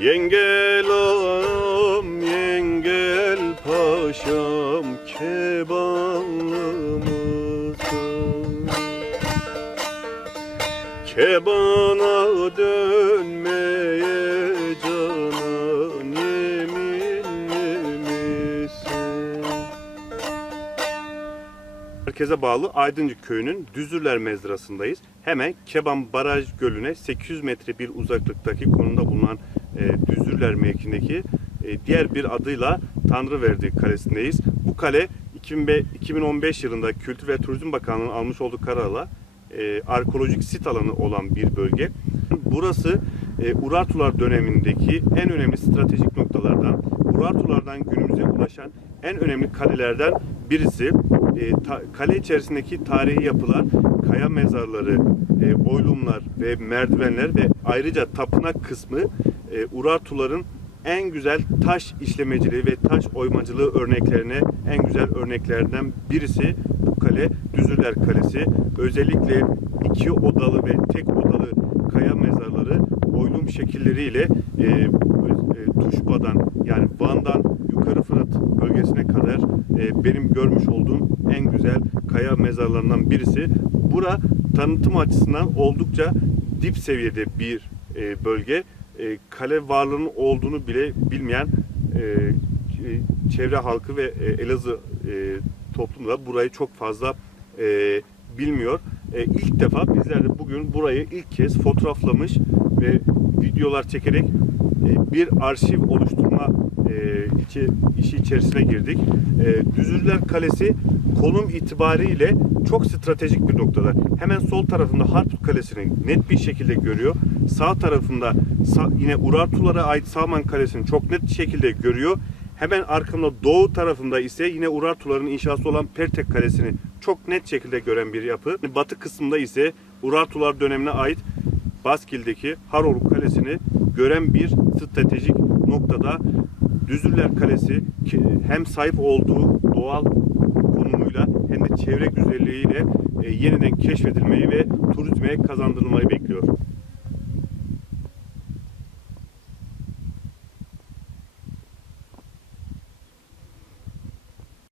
Yengel ağam, yengel paşam, kebanımızın. Kebana dönmeye canan yeminli? Merkeze bağlı Aydıncık köyünün Düzürler mezrasındayız. Hemen Keban Baraj Gölü'ne 800 metre bir uzaklıktaki konumda bulunan e, Düzürler mevkindeki e, diğer bir adıyla Tanrıverdi Kalesi'ndeyiz. Bu kale 2005 2015 yılında Kültür ve Turizm Bakanlığı'nın almış olduğu kararla e, arkeolojik sit alanı olan bir bölge. Burası e, Urartular dönemindeki en önemli stratejik noktalardan, Urartulardan günümüze ulaşan en önemli kalelerden birisi. E, ta- kale içerisindeki tarihi yapılar, kaya mezarları, e, oylumlar ve merdivenler ve ayrıca tapınak kısmı e, Urartuların en güzel taş işlemeciliği ve taş oymacılığı örneklerine en güzel örneklerden birisi bu kale Düzürler Kalesi. Özellikle iki odalı ve tek odalı kaya mezarları oylum şekilleriyle e, e, Tuşba'dan yani Van'dan yukarı Fırat bölgesine kadar e, benim görmüş olduğum en güzel kaya mezarlarından birisi. Bura tanıtım açısından oldukça dip seviyede bir e, bölge. E, kale varlığının olduğunu bile bilmeyen e, e, çevre halkı ve e, Elazığ e, toplumu da burayı çok fazla e, bilmiyor. E, ilk defa bizler de bugün burayı ilk kez fotoğraflamış ve videolar çekerek e, bir arşiv oluşturma e, içi, işi içerisine girdik. E, Düzürler Kalesi konum itibariyle çok stratejik bir noktada. Hemen sol tarafında Harput Kalesi'ni net bir şekilde görüyor. Sağ tarafında sa- yine Urartulara ait Saman Kalesi'ni çok net bir şekilde görüyor. Hemen arkamda doğu tarafında ise yine Urartuların inşası olan Pertek Kalesi'ni çok net şekilde gören bir yapı. Batı kısmında ise Urartular dönemine ait Baskil'deki Haroruk Kalesi'ni gören bir stratejik noktada Düzürler Kalesi hem sahip olduğu doğal konumuyla hem de çevre güzelliğiyle e, yeniden keşfedilmeyi ve turizme kazandırılmayı bekliyor.